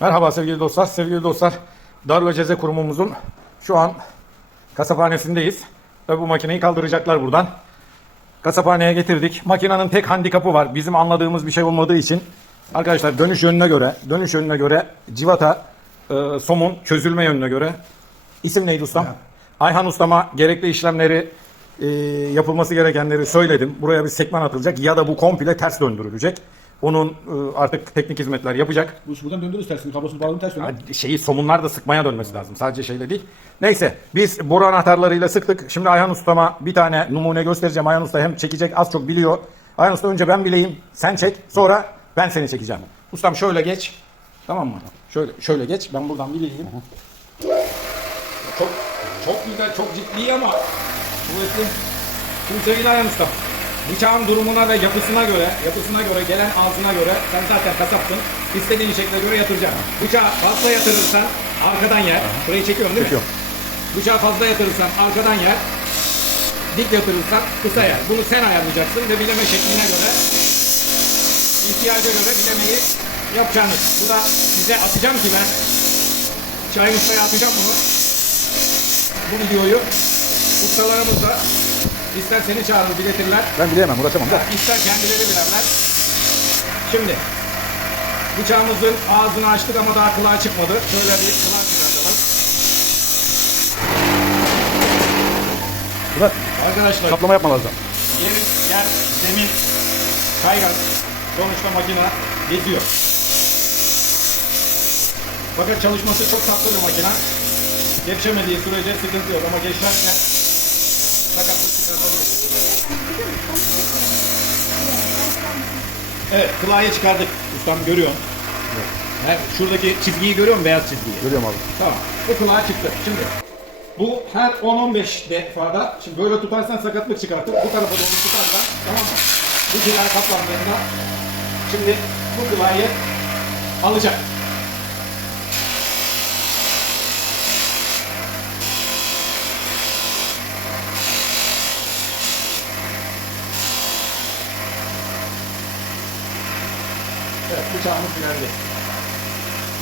Merhaba sevgili dostlar. Sevgili dostlar, Darül Ceze kurumumuzun şu an kasaphanesindeyiz. Ve bu makineyi kaldıracaklar buradan. Kasaphaneye getirdik. Makinenin tek handikapı var. Bizim anladığımız bir şey olmadığı için arkadaşlar dönüş yönüne göre, dönüş yönüne göre civata, e, somun çözülme yönüne göre isim neydi ustam? Ayhan ustama gerekli işlemleri e, yapılması gerekenleri söyledim. Buraya bir sekman atılacak ya da bu komple ters döndürülecek. Onun e, artık teknik hizmetler yapacak. Bu buradan döndürürüz tersini. Kablosunu bağladım ters. Ha, şeyi somunlar da sıkmaya dönmesi lazım. Sadece şeyle değil. Neyse biz boru anahtarlarıyla sıktık. Şimdi Ayhan Usta'ma bir tane numune göstereceğim. Ayhan Usta hem çekecek az çok biliyor. Ayhan Usta önce ben bileyim. Sen çek. Sonra ben seni çekeceğim. Ustam şöyle geç. Tamam mı? Şöyle şöyle geç. Ben buradan bileyim. Çok çok güzel, çok ciddi ama kuvvetli. Şimdi sevgili Ayhan Usta. Bıçağın durumuna ve yapısına göre, yapısına göre, gelen ağzına göre sen zaten kasaptın. İstediğin şekle göre yatıracaksın. Bıçağı fazla yatırırsan arkadan yer. Burayı çekiyorum değil mi? Bıçağı fazla yatırırsan arkadan yer. Dik yatırırsan kısa yer. Bunu sen ayarlayacaksın ve bileme şekline göre ihtiyaca göre bilemeyi yapacaksınız. Bu da size atacağım ki ben. Çayın ustaya atacağım bunu. Bu videoyu ustalarımız da ister seni çağırır biletirler. Ben bileyemem uğraşamam da. İster kendileri bilerler. Şimdi bıçağımızın ağzını açtık ama daha kulağı çıkmadı. Şöyle bir kulağı çıkartalım. Buna Arkadaşlar kaplama yapma lazım. yer, yer, zemin, kaygan. Sonuçta makine geziyor. Fakat çalışması çok tatlı bir makine. Gevşemediği sürece sıkıntı yok ama geçerken sakatlık. Evet, kulağı çıkardık. Ustam görüyorsun. Evet. Şuradaki çizgiyi görüyor musun? Beyaz çizgiyi. Görüyorum abi. Tamam. Bu kulağa çıktı. Şimdi bu her 10-15 defada şimdi böyle tutarsan sakatlık çıkartır. Bu tarafa doğru tutarsan tamam mı? Bu kulağı kaplandığında şimdi bu kulağı alacak.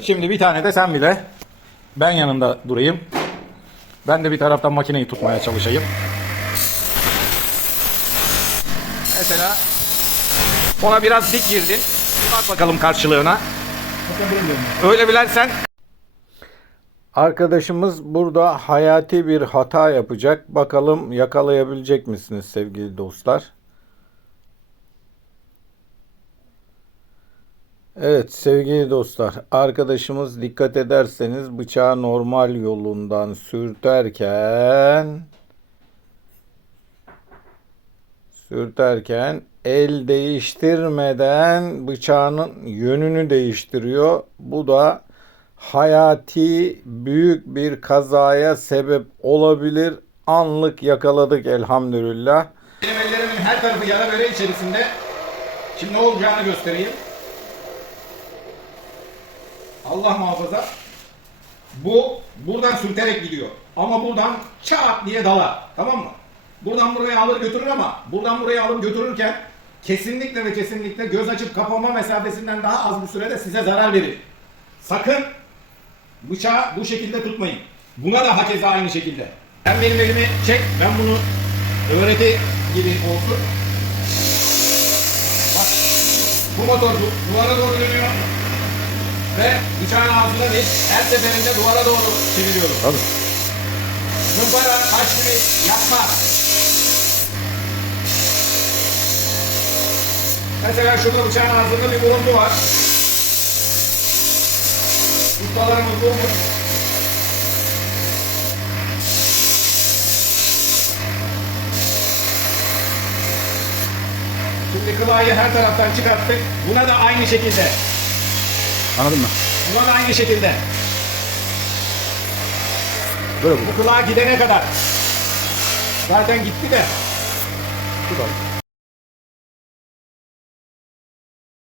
Şimdi bir tane de sen bile. Ben yanında durayım. Ben de bir taraftan makineyi tutmaya çalışayım. Mesela ona biraz dik girdin. Bak bakalım karşılığına. Öyle bilersen Arkadaşımız burada hayati bir hata yapacak. Bakalım yakalayabilecek misiniz sevgili dostlar? Evet sevgili dostlar, arkadaşımız dikkat ederseniz bıçağı normal yolundan sürterken sürterken el değiştirmeden bıçağının yönünü değiştiriyor. Bu da hayati büyük bir kazaya sebep olabilir. Anlık yakaladık elhamdülillah. Benim ellerimin her tarafı yara bere içerisinde. Şimdi ne olacağını göstereyim. Allah muhafaza. Bu buradan sürterek gidiyor. Ama buradan çat diye dalar. Tamam mı? Buradan buraya alır götürür ama buradan buraya alır götürürken kesinlikle ve kesinlikle göz açıp kapama mesafesinden daha az bir sürede size zarar verir. Sakın bıçağı bu şekilde tutmayın. Buna da hakeza aynı şekilde. Sen benim elimi çek. Ben bunu öğreti gibi olsun. Bak bu motor du- duvara doğru dönüyor. Ve bıçağın ağzına değil, her seferinde duvara doğru çeviriyorum. Abi. Zımpara, taş gibi yapma. Mesela şurada bıçağın ağzında bir buruntu var. Ustalarımız bulmuş. Şimdi kılayı her taraftan çıkarttık. Buna da aynı şekilde. Anladın mı? Buna da aynı şekilde. Böyle bu. Bu kulağa gidene kadar. Zaten gitti de. Tut abi.